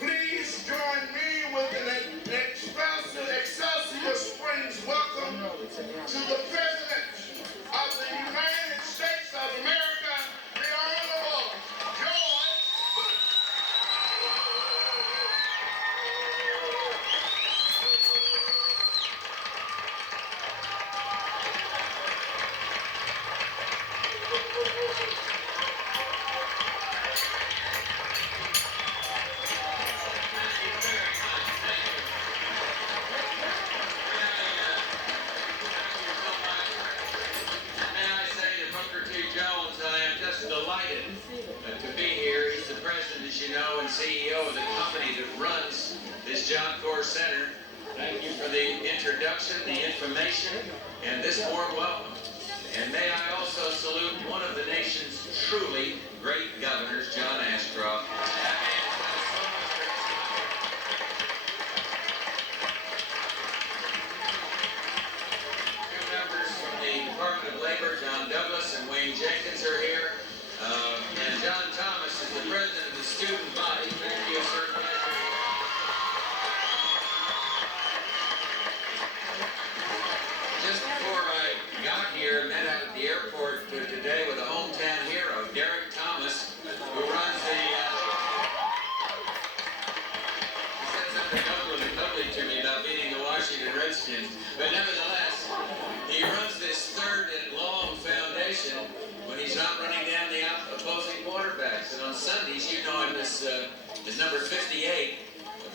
Please join me with an Excelsior Springs welcome to the President of the United States of America, the Honorable George Bush. And CEO of the company that runs this Job Corps Center. Thank you for the introduction, the information, and this warm welcome. And may I also salute one of the nation's truly great governors, John Ashcroft. Two members from the Department of Labor, John Douglas and Wayne Jenkins, are here. And John Thomas is the president of the student body. Thank you, sir. Just before I got here, I met out at the airport today with a hometown hero, Derek Thomas, who runs the... he said something ugly to me about beating the Washington Redskins, but nevertheless, he runs this third and long foundation when he's not running down the opposing quarterbacks. And on Sundays, you know him as number 58,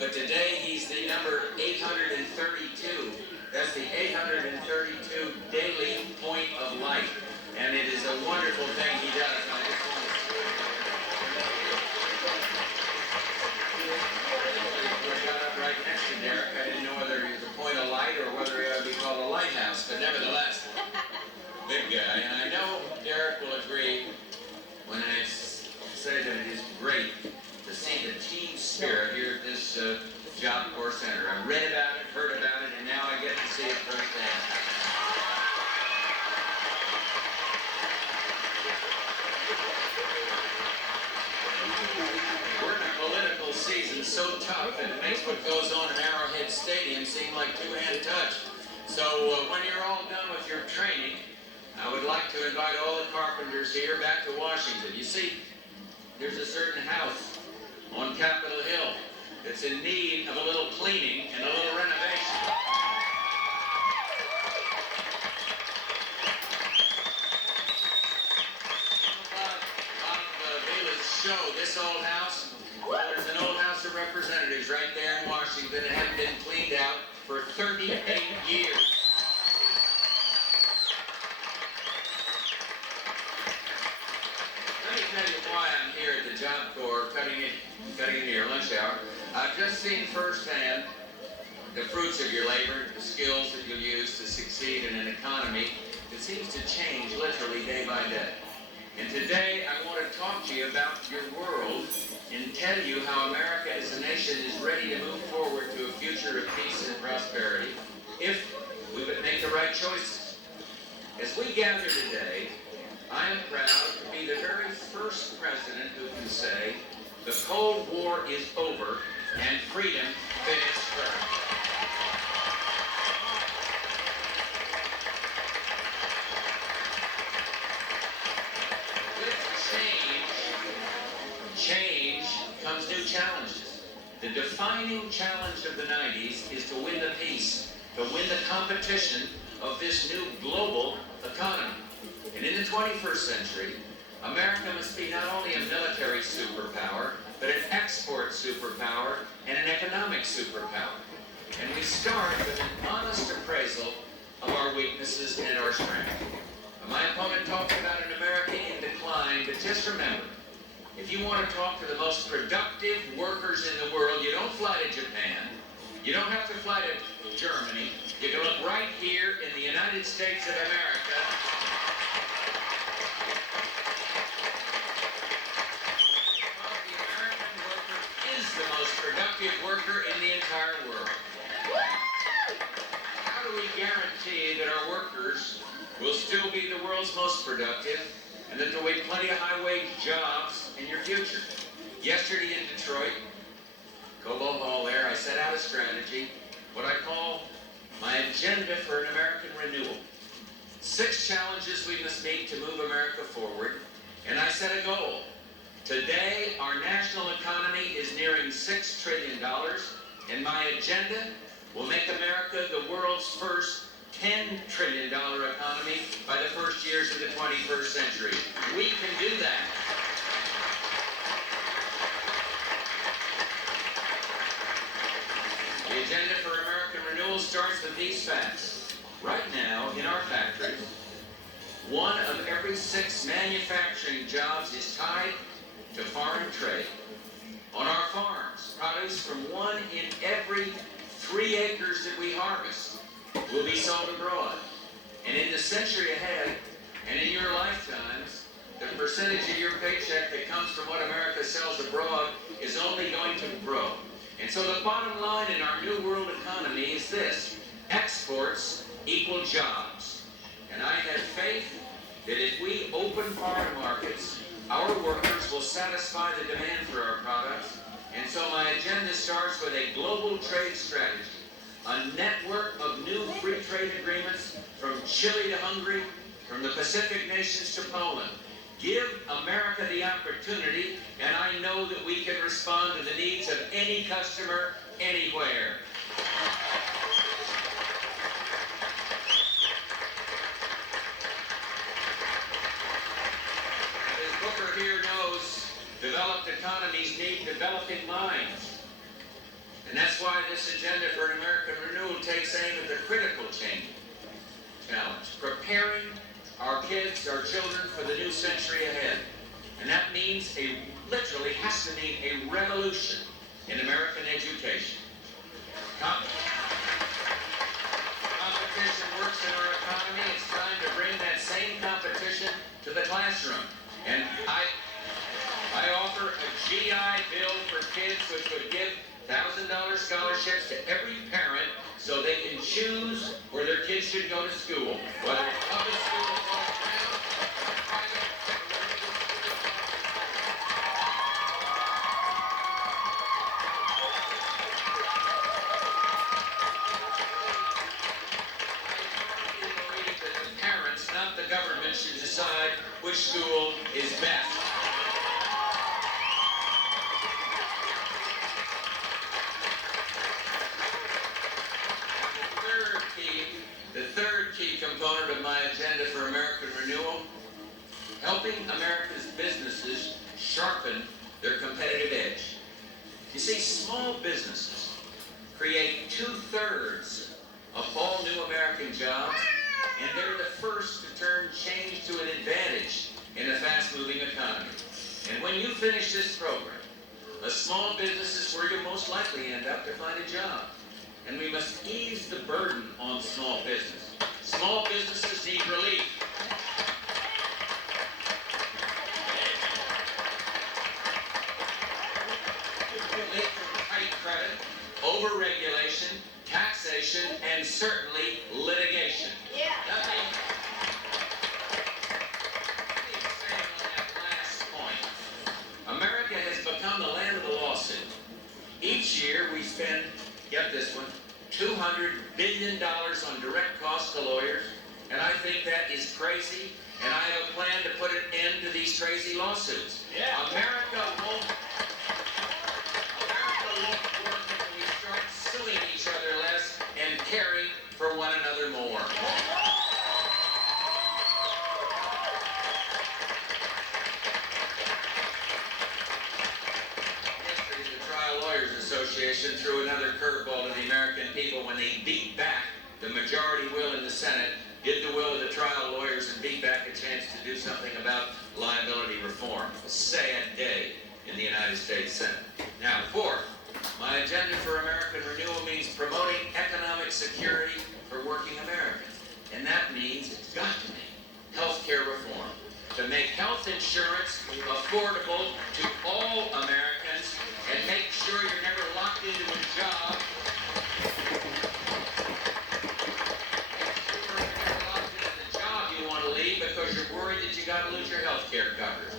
but today he's the number 832. That's the 832 daily point of light. And it is a wonderful thing he does. I just want to... I got up right next to Derek. I didn't know whether he was a point of light or whether he ought to be called a lighthouse, but nevertheless, big guy. And I know Derek will agree when I say that it is great to see the team spirit here at this Job Corps Center. I've read about it, heard about it, and now I get to see it firsthand. We're in a political season so tough that it makes what goes on in Arrowhead Stadium seem like two-hand touch. So when you're all done with your training, I would like to invite all the carpenters here back to Washington. You see, there's a certain house on Capitol Hill that's in need of a little cleaning and a little renovation. Bob Vila's show, this old house, well, there's an old House of Representatives right there in Washington that hadn't been cleaned out for 38 years. Let me tell you why I'm here at the Job Corps, cutting into your lunch hour. I've just seen firsthand the fruits of your labor, the skills that you'll use to succeed in an economy that seems to change literally day by day. And today I want to talk to you about your world and tell you how America as a nation is ready to move forward to a future of peace and prosperity if we would make the right choices. As we gather today, I am proud to be the very first president who can say the Cold War is over and freedom finished first. With change comes new challenges. The defining challenge of the 90s is to win the peace, to win the competition of this new global economy. And in the 21st century, America must be not only a military superpower, but an export superpower and an economic superpower. And we start with an honest appraisal of our weaknesses and our strengths. My opponent talked about an America in decline, but just remember, if you want to talk to the most productive workers in the world, you don't fly to Japan, you don't have to fly to Germany, you can look right here in the United States of America. The most productive worker in the entire world. How do we guarantee that our workers will still be the world's most productive and that there will be plenty of high-wage jobs in your future. Yesterday in Detroit, Cobo Hall there, I set out a strategy, what I call my agenda for an American renewal. 6 challenges we must meet to move America forward, and I set a goal. Today, our national economy is nearing $6 trillion, and my agenda will make America the world's first $10 trillion economy by the first years of the 21st century. We can do that. The agenda for American renewal starts with these facts. Right now, in our factories, 1 of every 6 manufacturing jobs is tied to foreign trade. On our farms, produce from 1 in every 3 acres that we harvest will be sold abroad. And in the century ahead, and in your lifetimes, the percentage of your paycheck that comes from what America sells abroad is only going to grow. And so the bottom line in our new world economy is this: exports equal jobs. And I have faith that if we open foreign markets, our workers will satisfy the demand for our products. And so my agenda starts with a global trade strategy, a network of new free trade agreements from Chile to Hungary, from the Pacific nations to Poland. Give America the opportunity, and I know that we can respond to the needs of any customer, anywhere. As Booker here knows, developed economies need developing minds. And that's why this agenda for an American renewal takes aim at the critical challenge, preparing our kids, our children, for the new century ahead. And that means literally has to mean a revolution in American education. Competition works in our economy. It's time to bring that same competition to the classroom. And I offer a GI Bill for kids which would give $1,000 scholarships to every parent so they can choose where their kids should go to school, whether it's public school or private. I believe that the parents, not the government, should decide which school is best. The third key component of my agenda for American renewal, helping America's businesses sharpen their competitive edge. You see, small businesses create 2/3 of all new American jobs, and they're the first to turn change to an advantage in a fast-moving economy. And when you finish this program, a small business is where you'll most likely end up to find a job. And we must ease the burden on small business. Small businesses need relief. Relief from tight credit, over-regulation, taxation, and certainly litigation. Yeah. Let me expand on that last point. America has become the land of the lawsuit. Each year we spend, get this one, $200 billion on direct costs to lawyers, and I think that is crazy, and I have a plan to put an end to these crazy lawsuits. Yeah. America won't work until we start suing each other less and caring for one another more. Association threw another curveball to the American people when they beat back the majority will in the Senate, did the will of the trial lawyers, and beat back a chance to do something about liability reform. A sad day in the United States Senate. Now, fourth, my agenda for American renewal means promoting economic security for working Americans. And that means it's got to be health care reform. To make health insurance affordable to all Americans and make sure you're never locked into a job. Make sure you're never locked into the job you want to leave because you're worried that you got to lose your health care coverage.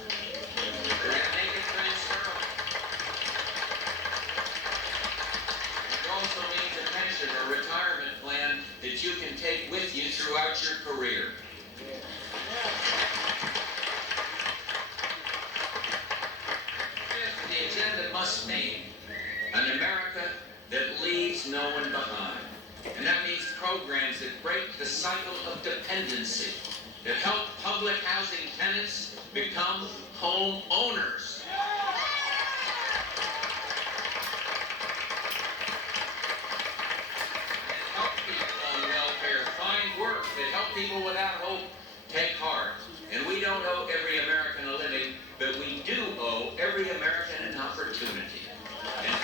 We're going to make it transferable. It also means a pension or retirement plan that you can take with you throughout your career. Fifth, the agenda must mean an America that leaves no one behind. And that means programs that break the cycle of dependency, that help public housing tenants become home owners. That help people on welfare find work, that help people without hope take heart. And we don't owe every American a living, but we do owe every American an opportunity. And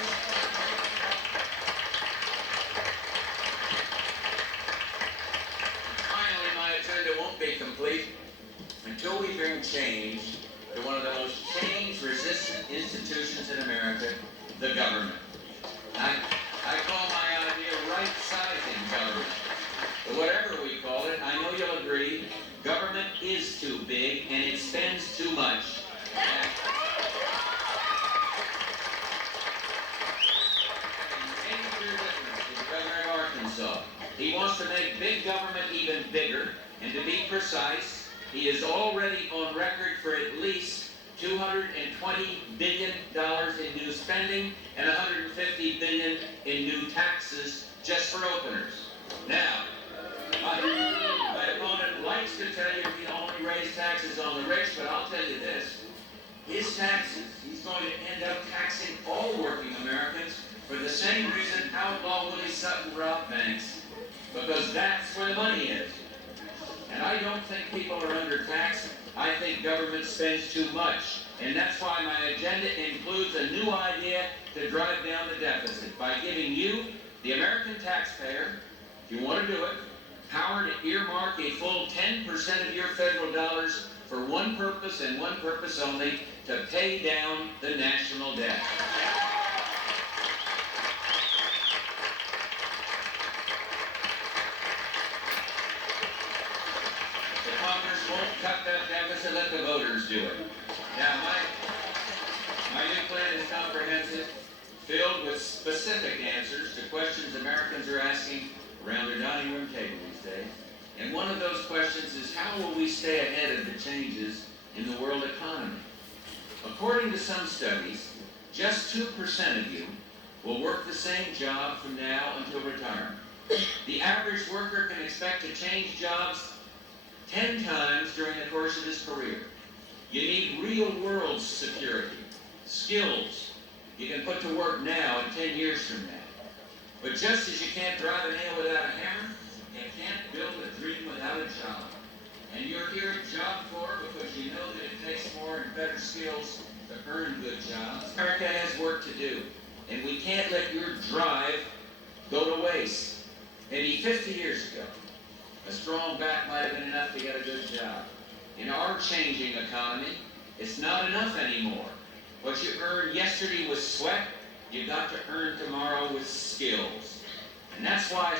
finally, my agenda won't be complete until we bring change to one of the most change-resistant institutions in America, the government. I call my idea right-sizing government. But whatever we call it, I know you'll agree, government is too big and it spends too much. He wants to make big government even bigger, and to be precise, he is already on record for at least $220 billion in new spending and $150 billion in new taxes just for openers. Now, my opponent likes to tell you he only raised taxes on the rich, but I'll tell you this. His taxes, he's going to end up taxing all working Americans for the same reason outlaw Willie Sutton robbed banks. Because that's where the money is. And I don't think people are undertaxed. I think government spends too much. And that's why my agenda includes a new idea to drive down the deficit by giving you, the American taxpayer, if you want to do it, power to earmark a full 10% of your federal dollars for one purpose and one purpose only, to pay down the national debt. Congress won't cut that deficit, let the voters do it. Now, my new plan is comprehensive, filled with specific answers to questions Americans are asking around their dining room table these days. And one of those questions is, how will we stay ahead of the changes in the world economy? According to some studies, just 2% of you will work the same job from now until retirement. The average worker can expect to change jobs 10 times during the course of his career. You need real-world security, skills you can put to work now and 10 years from now. But just as you can't drive a nail without a hammer, you can't build a dream without a job. And you're here at Job Corps because you know that it takes more and better skills to earn good jobs. America has work to do, and we can't let your drive go to waste. Maybe 50 years ago, a strong back might have been enough to get a good job. In our changing economy, it's not enough anymore. What you earned yesterday with sweat, you got to earn tomorrow with skills. And that's why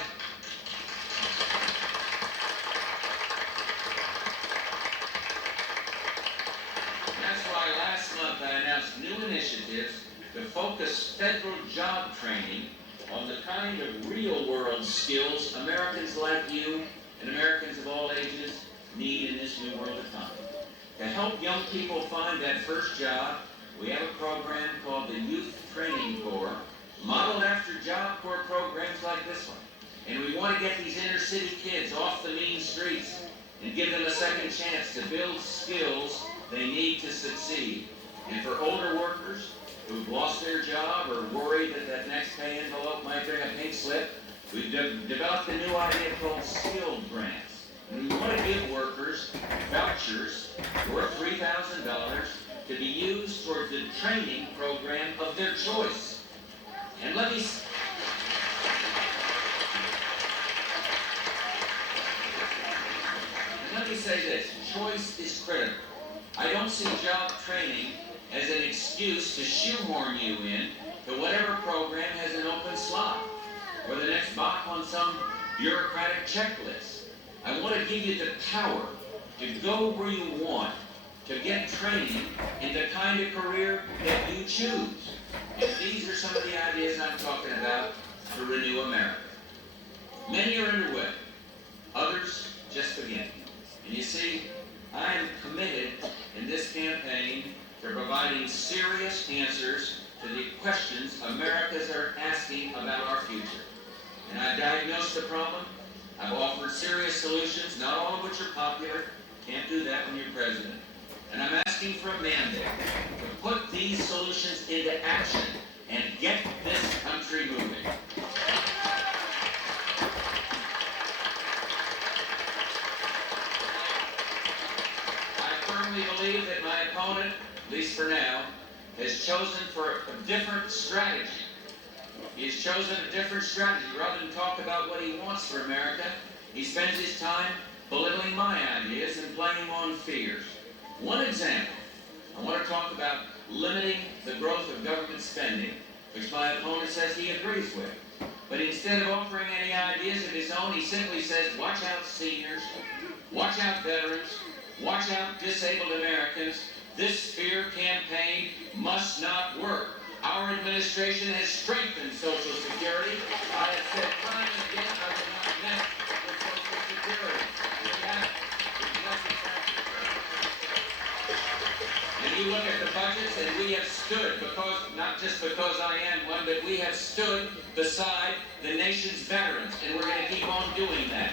last month I announced new initiatives to focus federal job training on the kind of real-world skills Americans like you and Americans of all ages need in this new world economy. To help young people find that first job, we have a program called the Youth Training Corps, modeled after Job Corps programs like this one. And we want to get these inner city kids off the mean streets and give them a second chance to build skills they need to succeed. And for older workers who've lost their job or worried that that next pay envelope might bring a pink slip, we've developed a new idea called skilled grants. And we want to give workers vouchers worth $3,000 to be used towards the training program of their choice. And let me say this, choice is critical. I don't see job training as an excuse to shoehorn you in to whatever program has an open slot or the next box on some bureaucratic checklist. I want to give you the power to go where you want, to get training in the kind of career that you choose. And these are some of the ideas I'm talking about to renew America. Many are underway, others just beginning. And you see, I am committed in this campaign to providing serious answers to the questions Americans are asking about our future. And I've diagnosed the problem. I've offered serious solutions, not all of which are popular. Can't do that when you're president. And I'm asking for a mandate to put these solutions into action and get this country moving. I firmly believe that my opponent, at least for now, has chosen for a different strategy. He has chosen a different strategy. Rather than talk about what he wants for America, he spends his time belittling my ideas and playing on fears. One example, I want to talk about limiting the growth of government spending, which my opponent says he agrees with. But instead of offering any ideas of his own, he simply says, watch out seniors, watch out veterans, watch out disabled Americans. This fear campaign must not work. Our administration has strengthened Social Security. I have said time and again I will not mess with Social Security. And you look at the budgets, and we have stood, not just because I am one, but we have stood beside the nation's veterans, and we're going to keep on doing that.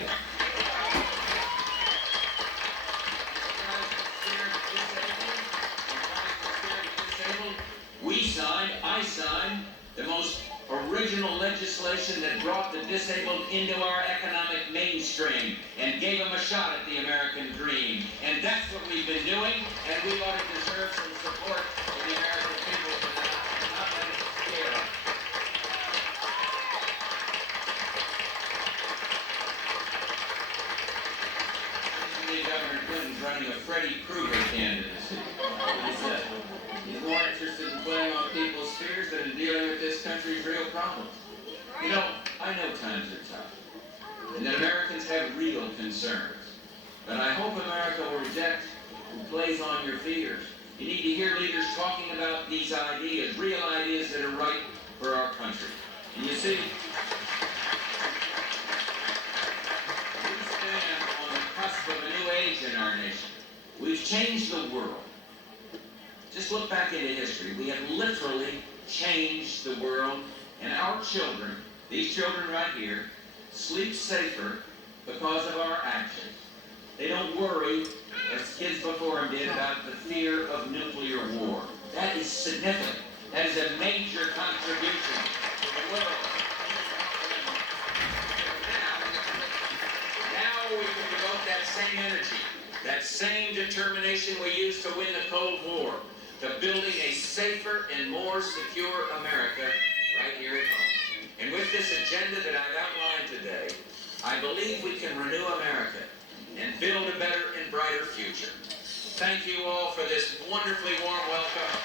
I signed the most original legislation that brought the disabled into our economic mainstream and gave them a shot at the American dream. And that's what we've been doing, and we ought to deserve some support from the American people for that, not let it scare us. Recently, Governor Clinton's running a Freddy Krueger candidacy. He's more interested in playing on people's fears than in dealing with this country's real problems. You know, I know times are tough, and that Americans have real concerns. But I hope America will reject who plays on your fears. You need to hear leaders talking about these ideas, real ideas that are right for our country. And you see, we stand on the cusp of a new age in our nation. We've changed the world. Just look back into history. We have literally changed the world, and our children, these children right here, sleep safer because of our actions. They don't worry, as kids before them did, about the fear of nuclear war. That is significant. That is a major contribution to the world. Now we can devote that same energy, that same determination we used to win the Cold War, to building a safer and more secure America right here at home. And with this agenda that I've outlined today, I believe we can renew America and build a better and brighter future. Thank you all for this wonderfully warm welcome.